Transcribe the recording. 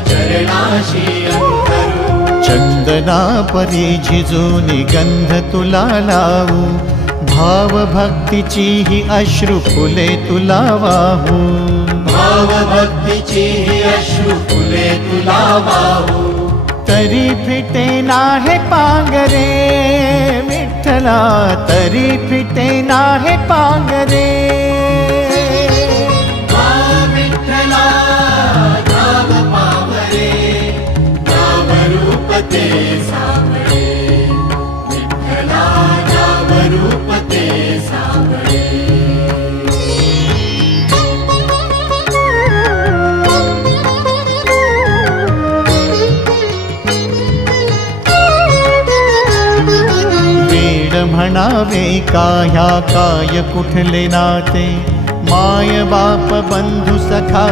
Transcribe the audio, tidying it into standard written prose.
चरणाशी अंतरू। चंदना परी झिजूनी गंध तुला लावू, भाव भक्तीची ही अश्रु फुले तुला वाहू। भाव भक्तीची ही अश्रु फुले तुला वाहू। तरी फिटे नाहे पांगरे विठ्ठला, तरी फिटे नाहे पांगरे। विठ्ठला नाम पावरे, नाम रूप ते सावळे। विठ्ठला नाम रूप ते सावळे। म्हणावे काह्या काय कुठले नाते, माय बाप बंधु सखा